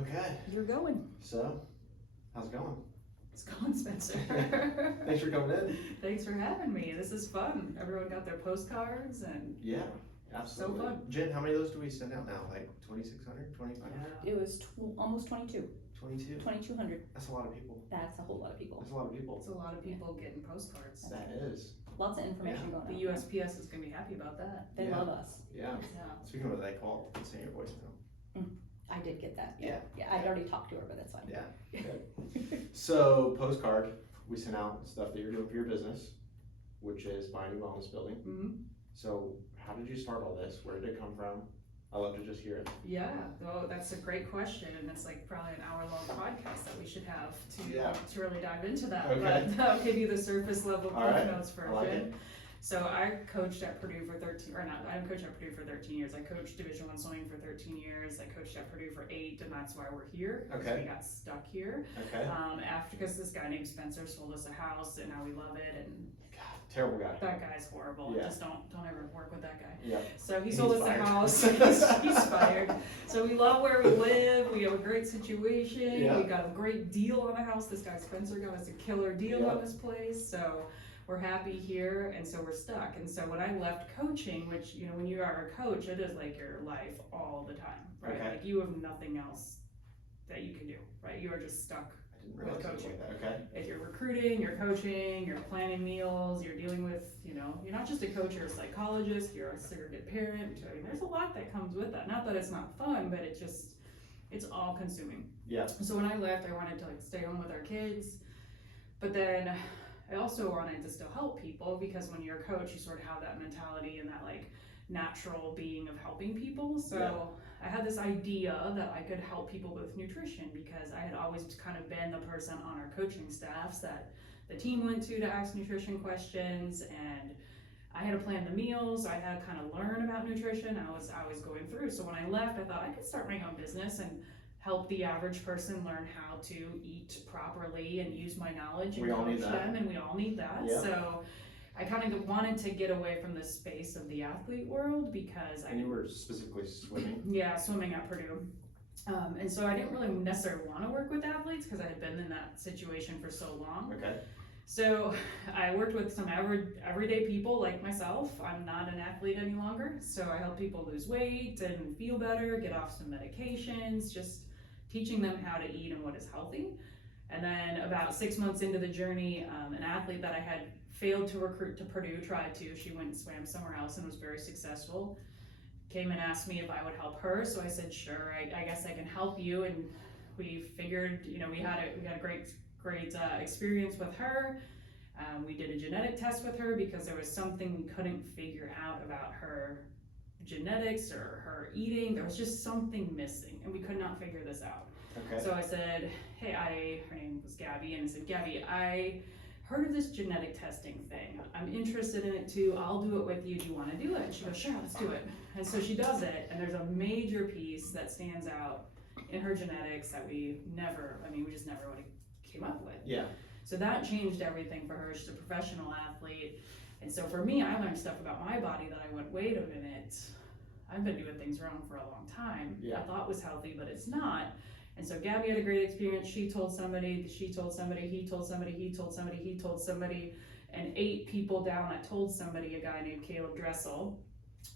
Okay. You're going. So, how's it going? It's going, Spencer. Thanks for coming in. Thanks for having me. This is fun. Everyone got their postcards and Yeah, absolutely. So fun. Jen, how many of those do we send out now? Like 2,600, 2,500? yeah. It was almost 22, 22? 2,200. That's a lot of people. That's a whole lot of people. That's a lot of people. It's a lot of people getting postcards. That is. Lots of information going on. The USPS is going to be happy about that. They Yeah. love us. Yeah. Yeah. Speaking of what they call, it's in your voicemail. I did get that. Yeah. Yeah, I'd already talked to her, but that's fine. Yeah. Good. So, postcard, we sent out stuff that you're doing for your business, which is Beine Wellness Building. Mm-hmm. So, how did you start all this? Where did it come from? I love to just hear it. Yeah, well, that's a great question, and it's like probably an hour-long podcast that we should have to really dive into that. Okay. But I'll give you the surface level All right. notes version. I like it. So I coached at Purdue for 13, or not, I didn't coach at Purdue for 13 years. I coached Division I swimming for 13 years. I coached at Purdue for 8, and that's why we're here. 'Cause Okay. we got stuck here. Okay. Because this guy named Spencer sold us a house, and now we love it, and God, terrible guy. that guy's horrible. Yeah. Just don't ever work with that guy. Yeah. So he He's sold us the fired. house. He's fired. So we love where we live. We have a great situation. Yeah. We got a great deal on the house. This guy Spencer got us a killer deal Yeah. on this place. So we're happy here, and so we're stuck. And so when I left coaching, which, you know, when you are a coach, it is like your life all the time, right? Okay. Like you have nothing else that you can do, right? You are just stuck. I didn't realize it was like that. Okay. If you're recruiting, you're coaching, you're planning meals, you're dealing with, you know, you're not just a coach, you're a psychologist, you're a surrogate parent. I mean, there's a lot that comes with that. Not that it's not fun, but it's all consuming. Yeah. So when I left, I wanted to like stay home with our kids, but then I also wanted to still help people, because when you're a coach, you sort of have that mentality and that like natural being of helping people. So Yeah. I had this idea that I could help people with nutrition, because I had always kind of been the person on our coaching staffs that the team went to ask nutrition questions, and I had to plan the meals. I had to kind of learn about nutrition. I was going through. So when I left, I thought I could start my own business and help the average person learn how to eat properly and use my knowledge and We all coach need that. them, and we all need that. Yeah. So I kind of wanted to get away from the space of the athlete world, because And you were specifically swimming. yeah, swimming at Purdue. And so I didn't really necessarily want to work with athletes, because I had been in that situation for so long. Okay. So I worked with some everyday people like myself. I'm not an athlete any longer, so I help people lose weight and feel better, get off some medications, just teaching them how to eat and what is healthy. And then about 6 months into the journey, an athlete that I had failed to recruit to Purdue tried to. She went and swam somewhere else and was very successful. Came and asked me if I would help her, so I said sure. I guess I can help you. And we figured, you know, we had a great experience with her. We did a genetic test with her, because there was something we couldn't figure out about her genetics or her eating. There was just something missing, and we could not figure this out. Okay. So I said, hey, her name was Gabby, and I said, Gabby, I heard of this genetic testing thing. I'm interested in it too. I'll do it with you. Do you want to do it? And she goes, sure, let's do it. And so she does it, and there's a major piece that stands out in her genetics that we just never would have came up with. Yeah. So that changed everything for her. She's a professional athlete. And so for me, I learned stuff about my body that I went, wait a minute, I've been doing things wrong for a long time. Yeah. I thought it was healthy, but it's not. And so Gabby had a great experience. She told somebody, he told somebody, he told somebody, and 8 people down that told somebody, a guy named Caleb Dressel,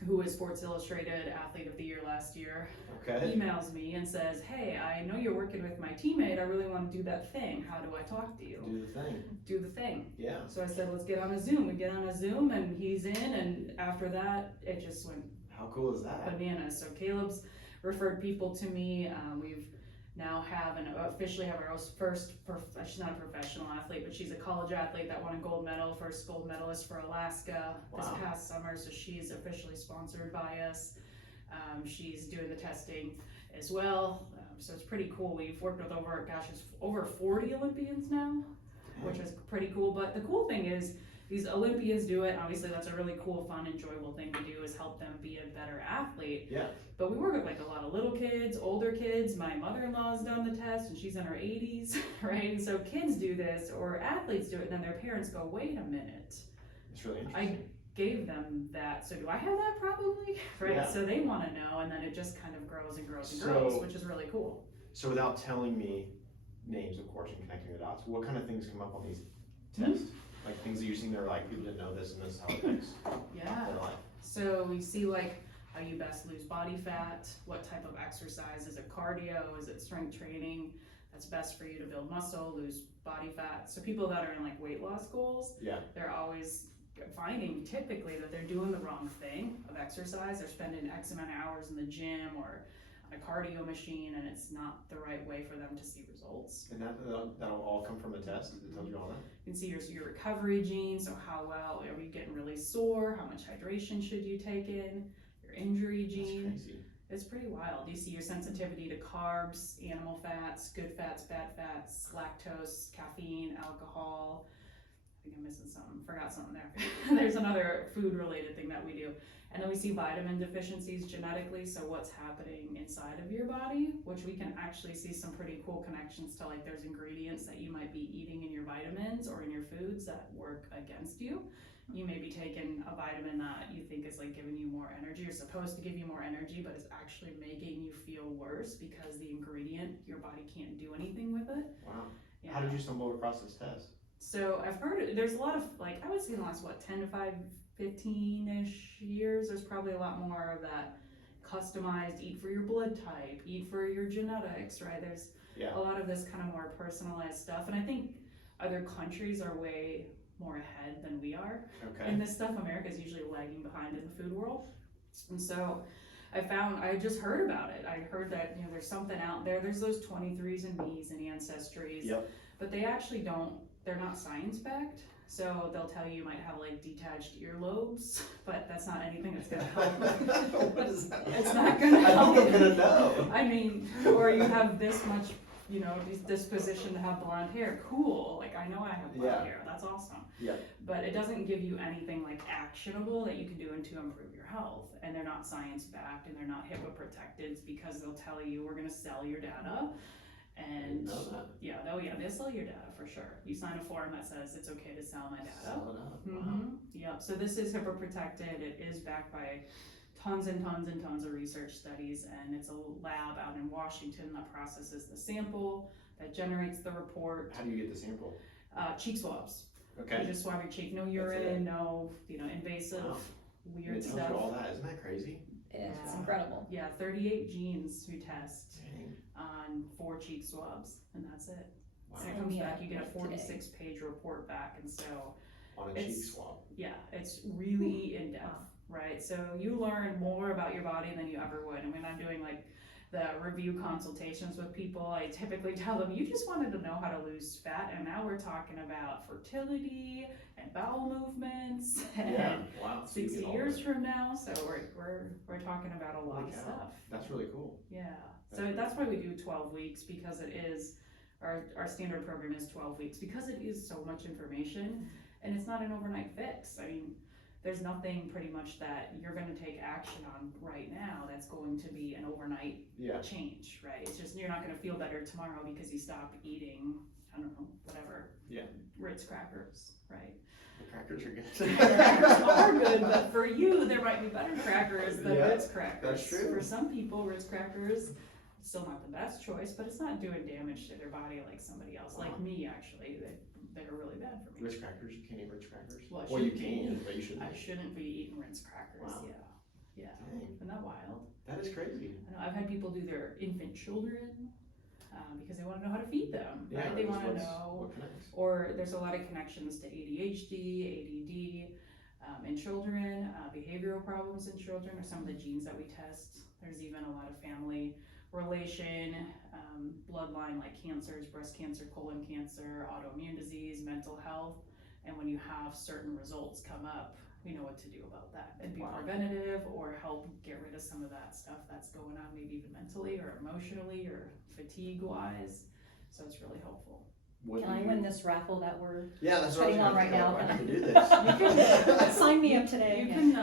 who was Sports Illustrated Athlete of the Year last year, Okay. emails me and says, hey, I know you're working with my teammate. I really want to do that thing. How do I talk to you? Do the thing. Do the thing. Yeah. So I said, let's get on a Zoom. We get on a Zoom, and he's in, and after that, it just went How cool is that? bananas. So Caleb's referred people to me. We've now officially have our first, she's not a professional athlete, but she's a college athlete that won a gold medal, first gold medalist for Alaska this Wow. past summer. So she's officially sponsored by us. She's doing the testing as well. So it's pretty cool. We've worked with it's over 40 Olympians now, which is pretty cool. But the cool thing is, these Olympians do it. Obviously, that's a really cool, fun, enjoyable thing to do, is help them be a better athlete. Yeah. But we work with like a lot of little kids, older kids. My mother-in-law's done the test, and she's in her 80s, right? And so kids do this, or athletes do it, and then their parents go, wait a minute. It's really I interesting. gave them that, so do I have that probably? Right? Yeah. So they want to know, and then it just kind of grows and grows and So- grows, which is really cool. So without telling me names, of course, and connecting the dots, what kind of things come up on these tests? Like things that you've seen that are like, people didn't know this and this is how it affects Yeah. their life. So we see like how you best lose body fat, what type of exercise, is it cardio, is it strength training that's best for you to build muscle, lose body fat. So people that are in like weight loss goals, Yeah. they're always finding typically that they're doing the wrong thing of exercise. They're spending X amount of hours in the gym or on a cardio machine, and it's not the right way for them to see results. And that'll all come from a test that tells you all that? You can see your recovery genes, so how well are you getting really sore, how much hydration should you take in, your injury gene. That's crazy. It's pretty wild. You see your sensitivity to carbs, animal fats, good fats, bad fats, lactose, caffeine, alcohol. I think I'm missing something, forgot something there. There's another food related thing that we do. And then we see vitamin deficiencies genetically, so what's happening inside of your body, which we can actually see some pretty cool connections to, like there's ingredients that you might be eating in your vitamins or in your foods that work against you. You may be taking a vitamin that you think is like giving you more energy or supposed to give you more energy, but it's actually making you feel worse because the ingredient, your body can't do anything with it. Wow. Yeah. How did you stumble across this test? So I've heard there's a lot of, like, I would say in the last, 10 to 15-ish years, there's probably a lot more of that customized, eat for your blood type, eat for your genetics, right? There's a lot of this kind of more personalized stuff. And I think other countries are way more ahead than we are. Okay. And this stuff, America's usually lagging behind in the food world. And so I just heard about it. I heard that, there's something out there. There's those 23s and me's and ancestries. Yep. But they actually they're not science backed. So they'll tell you might have like detached earlobes, but that's not anything that's gonna help. What is that? It's not gonna help. I think I'm gonna know. I mean, or you have this much, disposition to have blonde hair. Cool. Like, I know I have blonde hair. That's awesome. Yeah. But it doesn't give you anything like actionable that you can do to improve your health. And they're not science backed and they're not HIPAA protected because they'll tell you we're gonna sell your data. And know that. they'll sell your data for sure. You sign a form that says it's okay to sell my data. Sell it up. Wow. Mm-hmm. Yep. So this is HIPAA protected. It is backed by tons and tons and tons of research studies, and it's a lab out in Washington that processes the sample, that generates the report. How do you get the sample? Cheek swabs. Okay. You just swab your cheek, no urine, no invasive, Wow. weird It tells stuff. you all that. Isn't that crazy? It's Wow. incredible. Yeah, 38 genes we test Dang. on 4 cheek swabs, and that's it. Wow. And it comes back, you get a 46-page report back, and so On a cheek swab. yeah, it's really in depth, right? So you learn more about your body than you ever would. And when I'm doing like the review consultations with people, I typically tell them, you just wanted to know how to lose fat, and now we're talking about fertility and bowel movements and Wow. So 60 you get all years that. from now. So we're talking about a lot Holy of cow. stuff. That's really cool. Yeah. That's So really that's why we do 12 weeks, because it is our standard program is 12 weeks because it is so much information and it's not an overnight fix. I mean, there's nothing pretty much that you're going to take action on right now that's going to be an overnight change, right? It's just you're not going to feel better tomorrow because you stop eating, I don't know, whatever. Ritz crackers, right? The crackers are good. Crackers are good, but for you, there might be better crackers than Ritz crackers. That's true. For some people, Ritz crackers still not the best choice, but it's not doing damage to their body like somebody else, like me actually. They're really bad for me. Ritz crackers? You can't eat Ritz crackers? Well, you can, but you shouldn't. I shouldn't be eating Ritz crackers. Wow. Yeah. Dang. Isn't that wild? That is crazy. I know, I've had people do their infant children because they want to know how to feed them, right? Yeah, They want to what know. connects? Or there's a lot of connections to ADHD, ADD in children, behavioral problems in children are some of the genes that we test. There's even a lot of family relation, bloodline like cancers, breast cancer, colon cancer, autoimmune disease, mental health. And when you have certain results come up, we know what to do about that and be preventative or help get rid of some of that stuff that's going on, maybe even mentally or emotionally or fatigue wise. So it's really helpful. Can I win this raffle that we're that's putting what on right now? I can do this. Sign me up today. You can,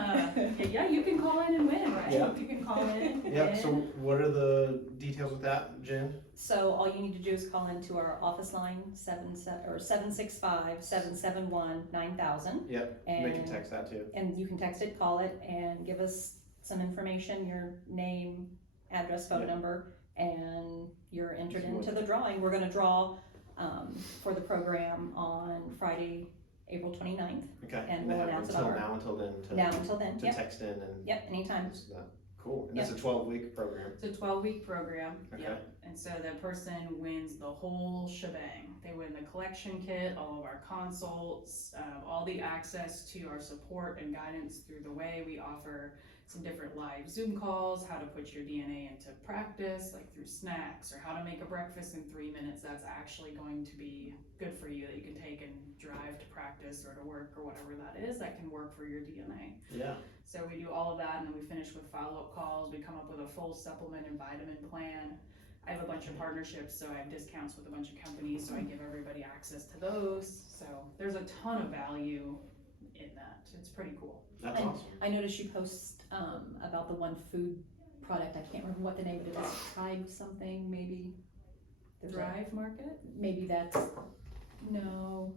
you can call in and win, right? Yeah. You can call in. So what are the details with that, Jen? So all you need to do is call into our office line 765-771-9000. Yep. And they can text that too. And you can text it, call it, and give us some information, your name, address, phone Yeah. number, and you're entered Absolutely. into the drawing. We're gonna draw, for the program on Friday, April 29th. Okay. And they we'll have announce it on our- until then to, Now until then, to yep, text in and yep, anytime. this and that. Cool. And that's a 12-week program. It's a 12-week program, Okay. yep, and so the person wins the whole shebang. They win the collection kit, all of our consults, all the access to our support and guidance through the way. We offer some different live Zoom calls, how to put your DNA into practice, like through snacks, or how to make a breakfast in 3 minutes that's actually going to be good for you, that you can take and drive to practice or to work or whatever that is, that can work for your DNA. Yeah. So we do all of that, and then we finish with follow-up calls. We come up with a full supplement and vitamin plan. I have a bunch of partnerships, so I have discounts with a bunch of companies, so I give everybody access to those. So there's a ton of value in that. It's pretty cool. That's And awesome. I noticed you post, about the one food product, I can't remember what the name of it is, Tribe something, maybe? There's a- Drive Market? Maybe that's, no,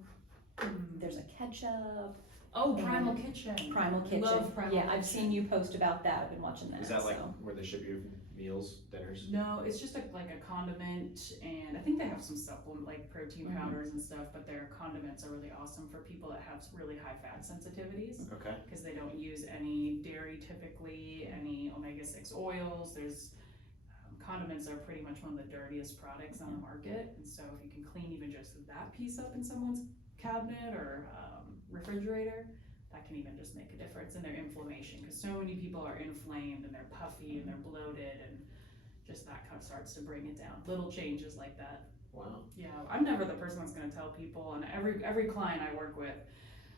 there's a ketchup, Oh, Primal Kitchen. Primal Kitchen. Love Primal Yeah, I've Kitchen. seen you post about that, I've been watching that, Is that like so. where they ship you meals, dinners? No, it's just like a condiment, and I think they have some supplement, like protein Mhm. powders and stuff, but their condiments are really awesome for people that have really high fat sensitivities. Okay. Because they don't use any dairy typically, any omega-6 oils. There's condiments are pretty much one of the dirtiest products on the market, and so if you can clean even just that piece up in someone's cabinet or refrigerator, that can even just make a difference in their inflammation, because so many people are inflamed and they're puffy and they're bloated, and just that kind of starts to bring it down. Little changes like that. Wow. Yeah, I'm never the person that's going to tell people, and every client I work with,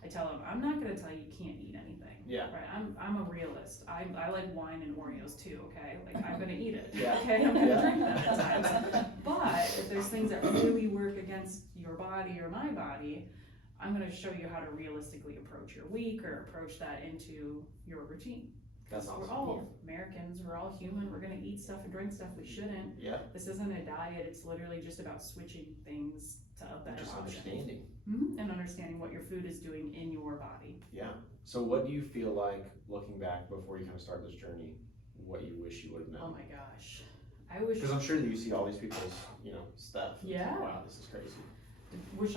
I tell them, I'm not going to tell you can't eat anything. Yeah. Right. I'm a realist. I like wine and Oreos too. Okay. Like I'm going to eat it. Yeah. Okay. I'm going to Yeah. drink that at times. But if there's things that really work against your body or my body, I'm going to show you how to realistically approach your week or approach that into your routine. That's awesome. We're all Americans. We're all human. We're going to eat stuff and drink stuff we shouldn't. Yeah. This isn't a diet. It's literally just about switching things to a better Just option. understanding. And understanding what your food is doing in your body. Yeah. So what do you feel like, looking back before you kind of start this journey, what you wish you would have Oh known? my gosh. I wish Because I'm sure that you see all these people's, stuff. and it's like, Yeah. wow, this is crazy.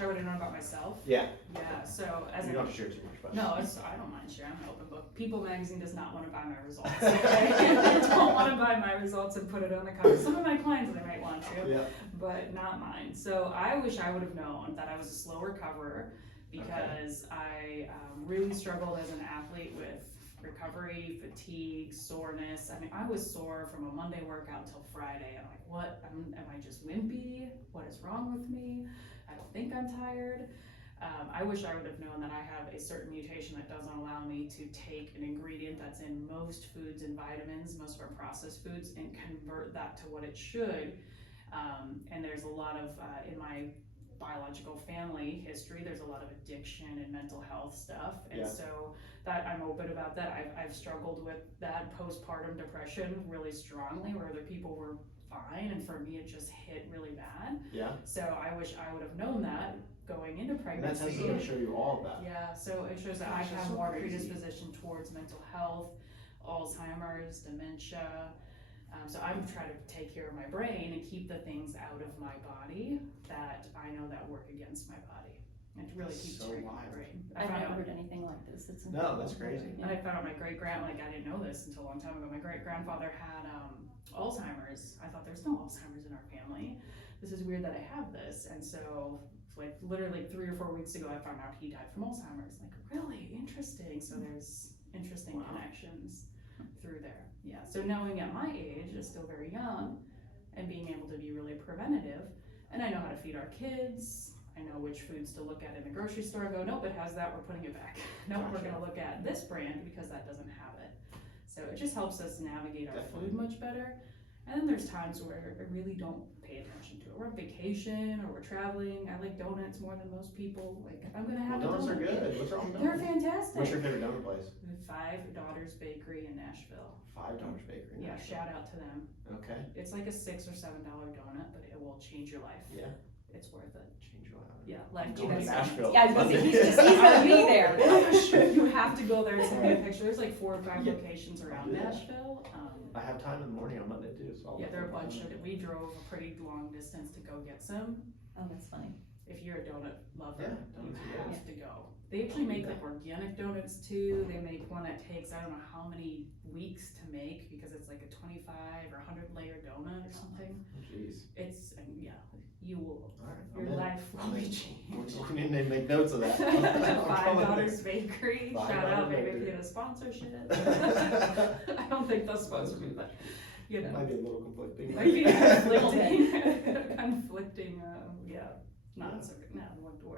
I would have known about myself. Yeah. Yeah, so as You a don't have to share too much, but. no, I don't mind sharing. I'm an open book. People magazine does not want to buy my results. Okay? They don't want to buy my results and put it on the cover. Some of my clients, they might want to, Yeah. but not mine. So I wish I would have known that I was a slow recoverer, because I really struggled as an athlete with recovery, fatigue, soreness. I mean, I was sore from a Monday workout till Friday. I'm like, what? Am I just wimpy? What is wrong with me? I don't think I'm tired. I wish I would have known that I have a certain mutation that doesn't allow me to take an ingredient that's in most foods and vitamins, most of our processed foods, and convert that to what it should. And there's a lot of, in my biological family history, there's a lot of addiction and mental health stuff. And Yeah. so that I'm open about that. I've struggled with that postpartum depression really strongly, where other people were fine, and for me it just hit really bad. Yeah. So I wish I would have known that going into And that pregnancy. tends to show you all of that. Yeah, so it shows that I Gosh, that's have so more crazy. predisposition towards mental health, Alzheimer's, dementia. So I'm trying to take care of my brain and keep the things out of my body that I know that work against my body, and to really That's keep so treating my wild. brain. I I've found never out, heard anything like this, it's No, incredible. that's crazy. Yeah. I found out my I didn't know this until a long time ago. My great-grandfather had Alzheimer's. I thought there's no Alzheimer's in our family. This is weird that I have this. And so like literally 3 or 4 weeks ago, I found out he died from Alzheimer's. Like, really interesting. So there's interesting Wow. connections through there. Yeah. So knowing at my age, is still very young, and being able to be really preventative, and I know how to feed our kids. I know which foods to look at in the grocery store and go, nope, it has that, we're putting it back. Nope, we're Gotcha. gonna look at this brand because that doesn't have it. So it just helps us navigate our Definitely. food much better. And then there's times where I really don't pay attention to it. We're on vacation or we're traveling. I like donuts more than most people. Like, I'm gonna have Well, a donuts are donut. good. What's wrong with They're donuts? fantastic. What's your favorite donut place? Five Daughters Bakery in Nashville. $5 bakery. Yeah, shout out to them. Okay. It's like a $6 or $7 donut, but it will change your life. Yeah. it's worth it. Change your life. Yeah, I'm life going to changes. Nashville. Yeah, I was gonna say, he's gonna be there. You have to go there and send me a picture. There's like 4 or 5 Yeah. locations around Yeah. Nashville. I have time in the morning on Monday too, so I'll. Yeah, there are a bunch of it. We drove a pretty long distance to go get some. Oh, that's funny. If you're a donut lover, Yeah, you donuts are have to go. They actually make like organic donuts too. They make one that takes, I don't know how many weeks to make because it's like a 25 or 100 layer donut or something. Jeez. It's, and yeah, you will, All right. your life will be changed. We need to make notes of that. Five Daughters Bakery, Five shout out, Daughters maybe Bakery. get a sponsorship. I don't think they'll sponsor me, but you know. Might be a little conflicting. Might be conflicting, yeah, not so good, no,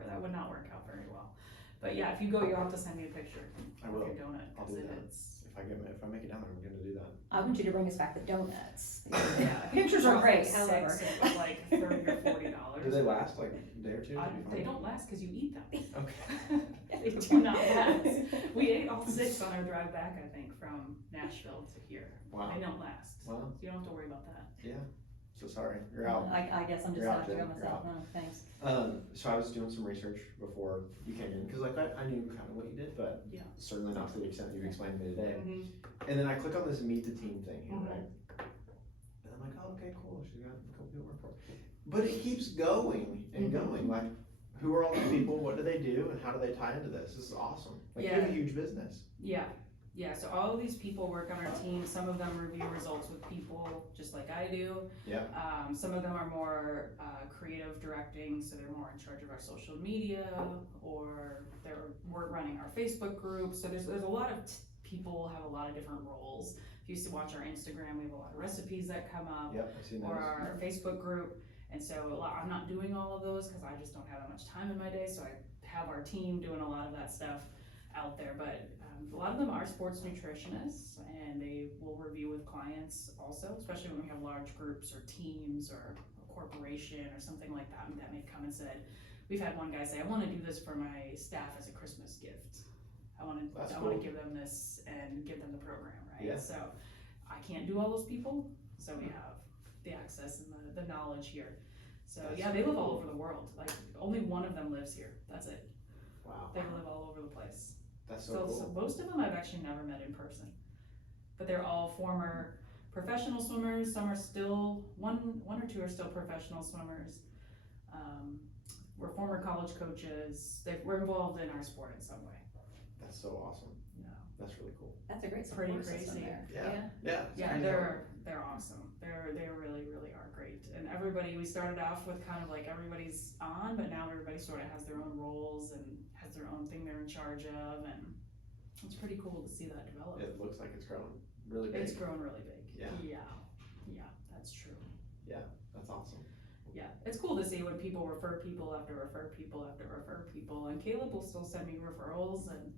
that would not work out very well. But yeah, if you go, you'll have to send me a picture I of will. your donut, I'll cause do that. it's, If I make it down there, I'm gonna do that. I want you to bring us back the donuts. yeah. Pictures are great, Six, however. it was like $30 or $40. Do they last like a day or two? They don't last cause you eat them. Okay. They do not last. We ate all 6 on our drive back, I think, from Nashville to here. Wow. They don't last, so Wow. you don't have to worry about that. Yeah. So sorry, you're out. I guess I'm just You're gonna out, have to go Jen. You're myself, out. no, thanks. So I was doing some research before you came in, cause like I knew kind of what you did, but Yeah. certainly not to the extent that you explained to me today. Mhm. And then I click on this meet the team thing here, Mhm. right? And I'm like, oh, okay, cool, she's got a couple people work for her. But it keeps going and Mhm. going, like, who are all these people, what do they do, and how do they tie into this? This is awesome. Like, you have a huge business. Yeah, so all of these people work on our team. Some of them review results with people, just like I do. Yeah. Some of them are more creative directing, so they're more in charge of our social media, or we're running our Facebook group. So there's a lot of people have a lot of different roles. If you used to watch our Instagram, we have a lot of recipes that come up, Yep, I've seen those. or our Facebook group. And so I'm not doing all of those because I just don't have that much time in my day. So I have our team doing a lot of that stuff out there, but a lot of them are sports nutritionists, and they will review with clients also, especially when we have large groups or teams or a corporation or something like that may come and said, we've had one guy say, I want to do this for my staff as a Christmas gift. I want to give them this and give them the program, right? Yeah. So I can't do all those people, so we have the access and the knowledge here. So That's yeah, they live all cool. over the world. Like only one of them lives here. That's it. Wow. They live all over the place. That's so So cool. most of them I've actually never met in person, but they're all former professional swimmers. Some are still, one or two are still professional swimmers. We're former college coaches. We're involved in our sport in some way. That's so awesome. Yeah. That's really cool. That's a great Pretty support system crazy. there. Yeah. Yeah. it's Yeah, crazy. they're awesome. They really are great. And everybody, we started off with kind of like everybody's on, but now everybody sort of has their own roles and has their own thing they're in charge of, and it's pretty cool to see that develop. It looks like it's growing really big. It's grown really big. Yeah. Yeah, that's true. That's awesome. Yeah, it's cool to see when people refer people after refer people after refer people, and Caleb will still send me referrals, and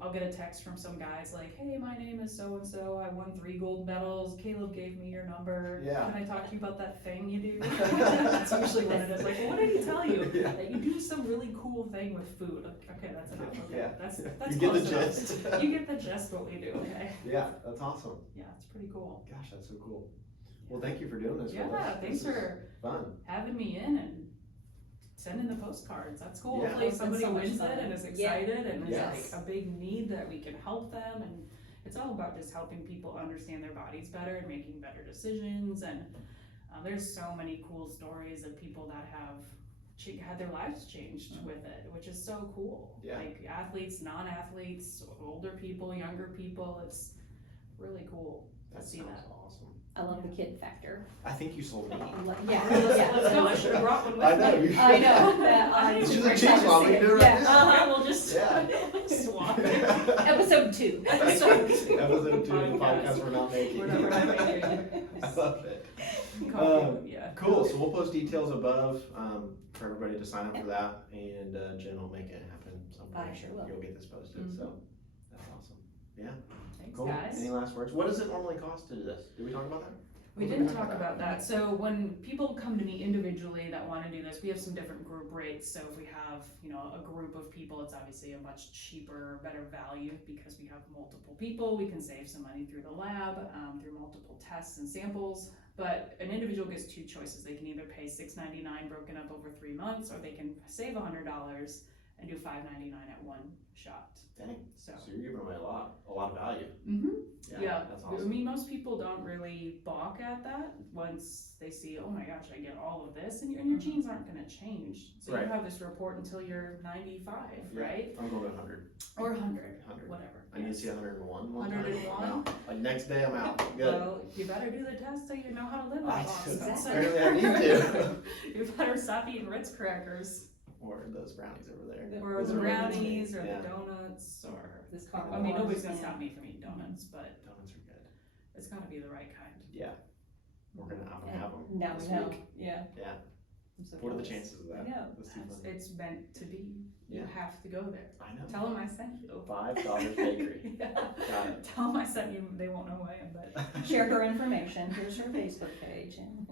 I'll get a text from some guys like, hey, my name is so-and-so, I won 3 gold medals, Caleb gave me your number, Yeah. can I talk to you about that thing you do? That's usually what it is, like, well, what did he tell you? Yeah. That you do some really cool thing with food. Like, okay, that's enough, okay, Yeah. that's You get the close enough. gist. You get the gist what we do, okay? Yeah, that's awesome. Yeah, it's pretty cool. Gosh, that's so cool. Well, thank you for doing this with us. Yeah, thanks This is for fun. having me in and sending the postcards. That's cool. Yeah. Hopefully It's been somebody so much wins fun. it and is Yeah. excited and Yes. is like a big need that we can help them, and it's all about just helping people understand their bodies better and making better decisions. And there's so many cool stories of people that have had their lives changed with it, which is so cool. Yeah. Like athletes, non-athletes, older people, younger people. It's really cool to That see sounds that. awesome. I love the kid factor. I think you sold me. Yeah, Let's go. I should have brought one with I know, me. you should. I know, that I I'm She's super a cheese excited to mom, we see can it. do it right Yeah, now. uh-huh. We'll just Yeah. swap. Episode 2. Episode 2. Episode 2 of the podcast we're not making. We're not making. I love it. Yeah. Cool, so we'll post details above, for everybody to sign up for that, and, Jen will make it happen someday. I sure will. You'll get this posted, Mhm. so, that's awesome. Thanks, Cool, guys. any last words? What does it normally cost to do this? Did we talk about that? We didn't talk about that. So when people come to me individually that want to do this, we have some different group rates. So if we have, a group of people, it's obviously a much cheaper, better value because we have multiple people. We can save some money through the lab, through multiple tests and samples. But an individual gets two choices. They can either pay $6.99 broken up over 3 months, or they can save $100 and do $5.99 at one shot. Dang, So. so you're giving away a lot of value. Mm-hmm. Yeah, That's I awesome. mean, most people don't really balk at that once they see, oh my gosh, I get all of this, and your genes aren't going to change. So Right. you have this report until you're 95, Yeah. right? I'm going to 100. Or 100, 100. whatever. I need to see 101 one time. 101? I'm out. Like next day I'm out. Good. Well, you better do the test so you know how to live I that long. do. Exactly. Apparently I need to. You better stop eating Ritz crackers, Or those brownies over there. or Those the are really good. brownies, or Yeah. the donuts, or, This I car. mean, nobody's gonna stop me from eating donuts, but Donuts are good. it's gotta be the right kind. Yeah. I'm gonna have them. Now this we know, week. yeah. Yeah. I'm so What are the jealous. chances of that? I know. That's too funny. It's meant to be. You Yeah. have to go there. I know. Tell them I sent you. $5 bakery. Yeah. Got it. Tell them I sent you. They won't know who I am, but Share her information, here's her Facebook page and.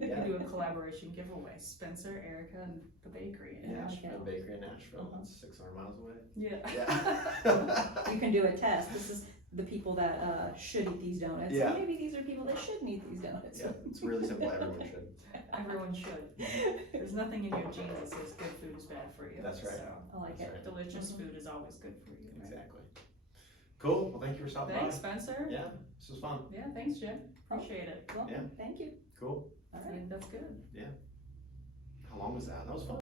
we Yeah. can do a collaboration giveaway. Spencer, Erica, and the bakery. Yeah, Nashville. the bakery in Nashville. That's 600 miles away. Yeah. Yeah. You can do a test, this is the people that, should eat these donuts. Yeah. Maybe these are people that shouldn't eat these donuts. Yeah, it's really simple. Everyone should. Everyone should. There's nothing in your genes that says good food is bad for you. That's right. So I like That's it. right. delicious food is always good for you. Right? Exactly. Cool. Well, thank you for stopping Thanks, by. Spencer. Yeah, this was fun. Yeah, thanks, Jim. Appreciate it. Well, Yeah. thank you. Cool. All I right. think that's good. How long was that? That was fun.